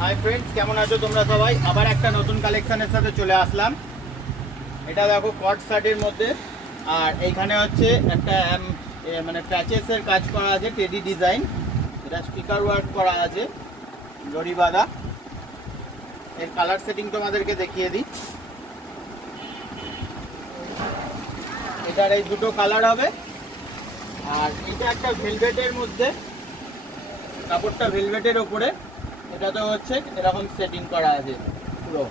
Hi friends, কেমন আছো তোমরা সবাই? আবার একটা নতুন কালেকশনের সাথে চলে আসলাম। এটা দেখো কট শার্টের মধ্যে, আর এইখানে হচ্ছে একটা মানে প্যাচেসের কাজ করা আছে, টেডি ডিজাইন। এটা স্পিকার ওয়ার্ক করা আছে, জরি বাঁধা। এর কালার সেটিং তোমাদেরকে দেখিয়ে দিই। এটার এই দুটো কালার হবে, আর এটা একটা ভেলভেটের মধ্যে, কাপড়টা ভেলভেটের ওপরে। এটা তো হচ্ছে এরকম সেটিং করা আছে পুরো,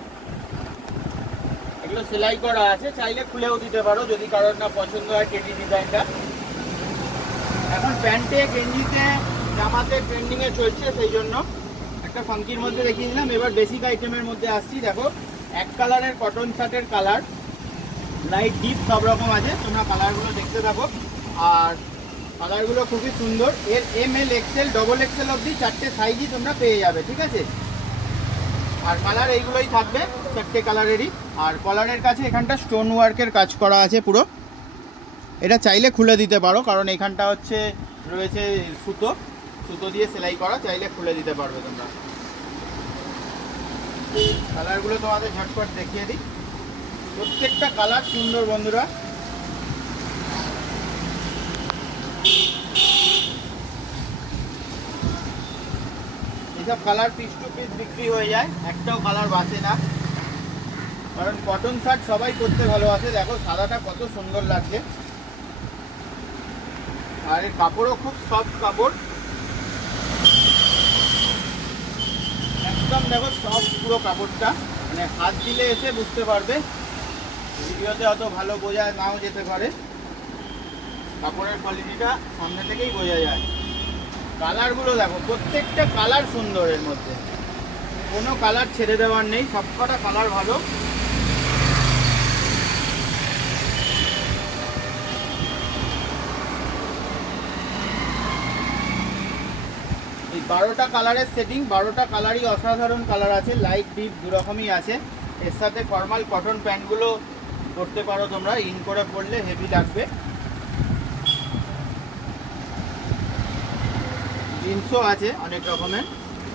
এগুলো সেলাই করা আছে, চাইলে খুলেও দিতে পারো যদি কারোর না পছন্দ হয় টেডি ডিজাইনটা। এখন প্যান্টে, গেঞ্জিতে, জামাতে ট্রেন্ডিংয়ে চলছে, সেই জন্য একটা ফাঙ্কির মধ্যে দেখিয়ে দিলাম। এবার বেসিক আইটেমের মধ্যে আসছি। দেখো, এক কালারের কটন শার্টের কালার, লাইট ডিপ সব রকম আছে। তোমরা কালারগুলো দেখতে থাকো, আর কালারগুলো খুবই সুন্দর। এর ML, XL, XXL অবধি চারটে সাইজই তোমরা পেয়ে যাবে, ঠিক আছে? আর কালার এইগুলোই থাকবে, চারটে কালারেরই। আর কলারের কাছে এখানটা স্টোন ওয়ার্কের কাজ করা আছে পুরো। এটা চাইলে খুলে দিতে পারো, কারণ এখানটা হচ্ছে রয়েছে সুতো, সুতো দিয়ে সেলাই করা, চাইলে খুলে দিতে পারবে তোমরা। কালারগুলো তোমাদের ঝটপট দেখিয়ে দিই। প্রত্যেকটা কালার সুন্দর বন্ধুরা। এসব কালার পিস টু পিস বিক্রি হয়ে যায়, একটাও কালার বাঁচে না, কারণ কটন শার্ট সবাই করতে ভালোবাসে। দেখো সাদাটা কত সুন্দর লাগছে, আর এর কাপড়ও খুব সফট কাপড়, একদম দেখো সফট পুরো কাপড়টা, মানে হাত দিলে এসে বুঝতে পারবে। ভিডিওতে অত ভালো বোঝা নাও যেতে পারে, কাপড়ের কোয়ালিটিটা সামনে থেকেই বোঝা যায়। কালারগুলো দেখো, প্রত্যেকটা কালার সুন্দর, এর মধ্যে কোনো কালার ছেড়ে দেওয়ার নেই, সবকটা কালার ভালো। এই 12টা কালারের সেটিং, 12টা কালারই অসাধারণ কালার আছে, লাইট ডিপ দুরকমই আছে। এর সাথে ফর্মাল কটন প্যান্টগুলো পরতে পারো তোমরা, ইন করে পরলে হেভি লাগবে। জিন্সও আছে অনেক রকমের,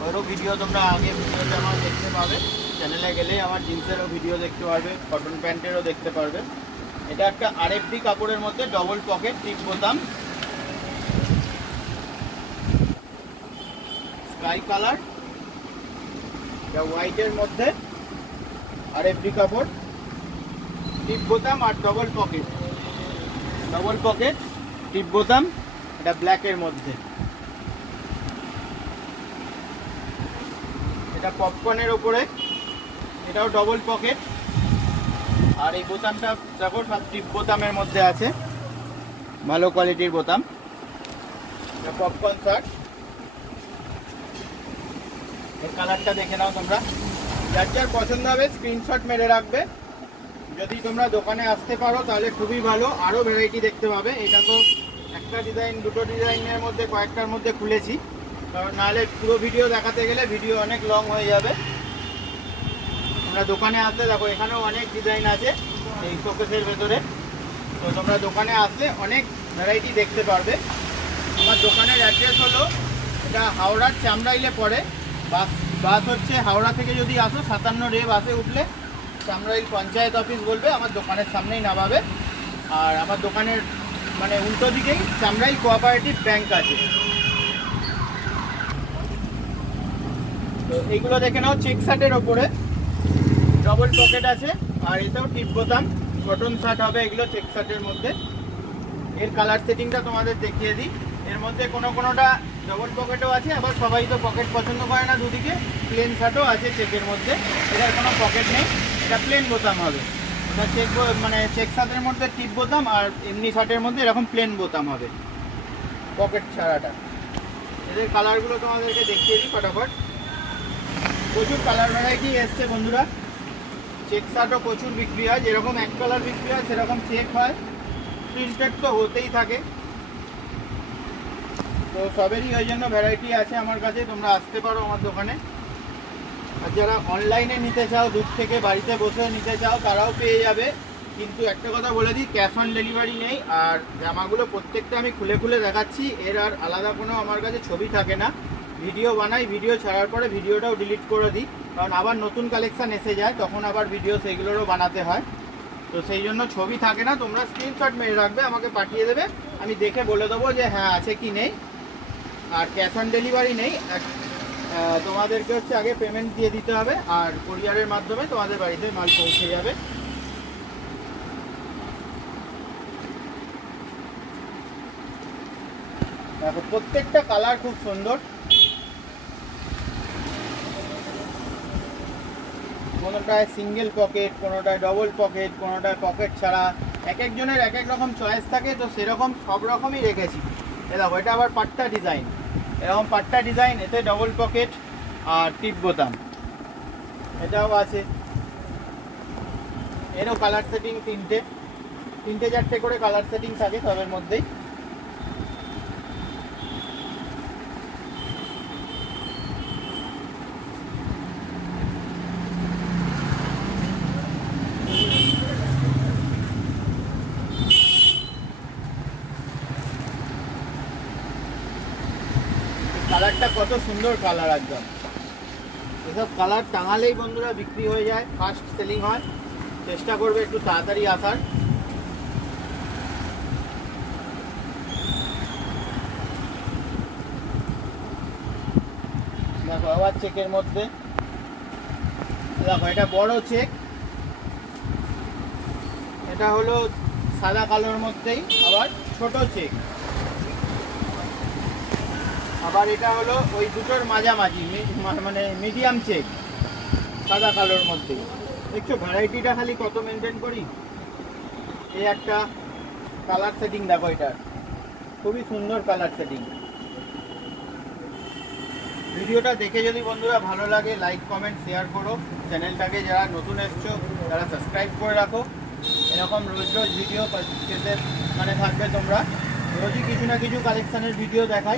ওরও ভিডিও তোমরা আগে ভিডিওতে আমার দেখতে পাবে। চ্যানেলে গেলেই আমার জিন্সেরও ভিডিও দেখতে পারবে, কটন প্যান্টেরও দেখতে পারবে। এটা একটা RFD কাপড়ের মধ্যে, ডবল পকেট, টিপ বোতাম, স্কাই কালার, এটা হোয়াইটের মধ্যে, RFD কাপড়, টিপ বোতাম আর ডবল পকেট, টিপ বোতাম। এটা ব্ল্যাকের মধ্যে, এটা পপকর্নের ওপরে, এটাও ডবল পকেট। আর এই বোতামটা দেখো সব টিপ বোতামের মধ্যে আছে, ভালো কোয়ালিটির বোতাম। এটা পপকর্ন শার্ট, এর কালারটা দেখে নাও তোমরা। যার যার পছন্দ হবে স্ক্রিনশট মেরে রাখবে। যদি তোমরা দোকানে আসতে পারো তাহলে খুবই ভালো, আরও ভ্যারাইটি দেখতে পাবে। এটা তো একটা ডিজাইন, দুটো ডিজাইনের মধ্যে কয়েকটার মধ্যে খুলেছি, কারণ নাহলে পুরো ভিডিও দেখাতে গেলে ভিডিও অনেক লং হয়ে যাবে। তোমরা দোকানে আসলে দেখো, এখানেও অনেক ডিজাইন আছে এই শোকেসের ভেতরে। তো তোমরা দোকানে আসলে অনেক ভ্যারাইটি দেখতে পারবে। আমার দোকানের অ্যাড্রেস হলো, এটা হাওড়ার চামড়াইলে পড়ে। বাস হচ্ছে হাওড়া থেকে যদি আসো 57 বাসে উঠলে চামড়াইল পঞ্চায়েত অফিস বলবে, আমার দোকানের সামনেই নামাবে। আর আমার দোকানের মানে উল্টো দিকেই চামড়াইল কোঅপারেটিভ ব্যাংক আছে। তো এইগুলো দেখে নাও, চেক শার্টের ওপরে ডবল পকেট আছে, আর এটাও টিপ বোতাম, কটন শার্ট হবে এগুলো, চেক শার্টের মধ্যে। এর কালার সেটিংটা তোমাদের দেখিয়ে দিই। এর মধ্যে কোনোটা ডবল পকেটও আছে, আবার সবাই তো পকেট পছন্দ করে না দুদিকে। প্লেন শার্টও আছে চেকের মধ্যে, এটার কোনো পকেট নেই, এটা প্লেন বোতাম হবে। এটা চেক শার্টের মধ্যে টিপ বোতাম, আর এমনি শার্টের মধ্যে এরকম প্লেন বোতাম হবে, পকেট ছাড়াটা। এদের কালারগুলো তোমাদেরকে দেখিয়ে দিই ফটাফট। প্রচুর কালার ভ্যারাইটি এসছে বন্ধুরা। চেক শার্টও প্রচুর বিক্রি হয়, যেরকম এক কালার বিক্রি হয় সেরকম চেক হয়, প্রিন্টেড তো হতেই থাকে। তো সবেরই ওই জন্য ভ্যারাইটি আছে আমার কাছে, তোমরা আসতে পারো আমার দোকানে। আর যারা অনলাইনে নিতে চাও, দূর থেকে বাড়িতে বসে নিতে চাও, তারাও পেয়ে যাবে। কিন্তু একটা কথা বলে দিই, ক্যাশ অন ডেলিভারি নেই। আর জামাগুলো প্রত্যেকটা আমি খুলে খুলে দেখাচ্ছি, এর আর আলাদা কোনো আমার কাছে ছবি থাকে না, ভিডিও বানাই, ভিডিও ছাড়ার পরে ভিডিওটাও ডিলিট করে দিই, কারণ আবার নতুন কালেকশান এসে যায়, তখন আবার ভিডিও সেইগুলোরও বানাতে হয়। তো সেই জন্য ছবি থাকে না, তোমরা স্ক্রিনশট মেরে রাখবে, আমাকে পাঠিয়ে দেবে, আমি দেখে বলে দেবো যে হ্যাঁ আছে কি নেই। আর ক্যাশ অন ডেলিভারি নেই, তোমাদেরকে হচ্ছে আগে পেমেন্ট দিয়ে দিতে হবে, আর কুরিয়ারের মাধ্যমে তোমাদের বাড়িতে মাল পৌঁছে যাবে। দেখো প্রত্যেকটা কালার খুব সুন্দর, কোনোটায় সিঙ্গেল পকেট, কোনোটায় ডবল পকেট, কোনোটায় পকেট ছাড়া, এক একজনের এক এক রকম চয়েস থাকে, তো সেরকম সব রকমই রেখেছি। দেখো এটা আবার পাট্টা ডিজাইন, এরকম পাট্টা ডিজাইন, এতে ডবল পকেট আর টিপ বোতাম এটাও আছে। এরও কালার সেটিং তিনটে চারটে করে কালার সেটিং থাকে সবের মধ্যেই। কালারটা কত সুন্দর কালার, একদম এসব কালার টাঙালেই বন্ধুরা বিক্রি হয়ে যায়, ফাস্ট সেলিং হয়। চেষ্টা করবে একটু তাড়াতাড়ি আসার। দেখো আবার চেকের মধ্যে, দেখো এটা বড় চেক, এটা হলো সাদা কালোর মধ্যেই আবার ছোট চেক, আবার এটা হলো ওই দুটোর মাঝামাঝি মানে মিডিয়াম চেক সাদা কালোর মধ্যে। দেখছো ভ্যারাইটিটা খালি কত মেনটেন করি। এই একটা কালার সেটিং দেখো, এটার খুবই সুন্দর কালার সেটিং। ভিডিওটা দেখে যদি বন্ধুরা ভালো লাগে লাইক কমেন্ট শেয়ার করো, চ্যানেলটাকে যারা নতুন এসছো তারা সাবস্ক্রাইব করে রাখো। এরকম রোজ রোজ ভিডিও পেতে মানে থাকবে তোমরা, রোজই কিছু না কিছু কালেকশানের ভিডিও দেখাই।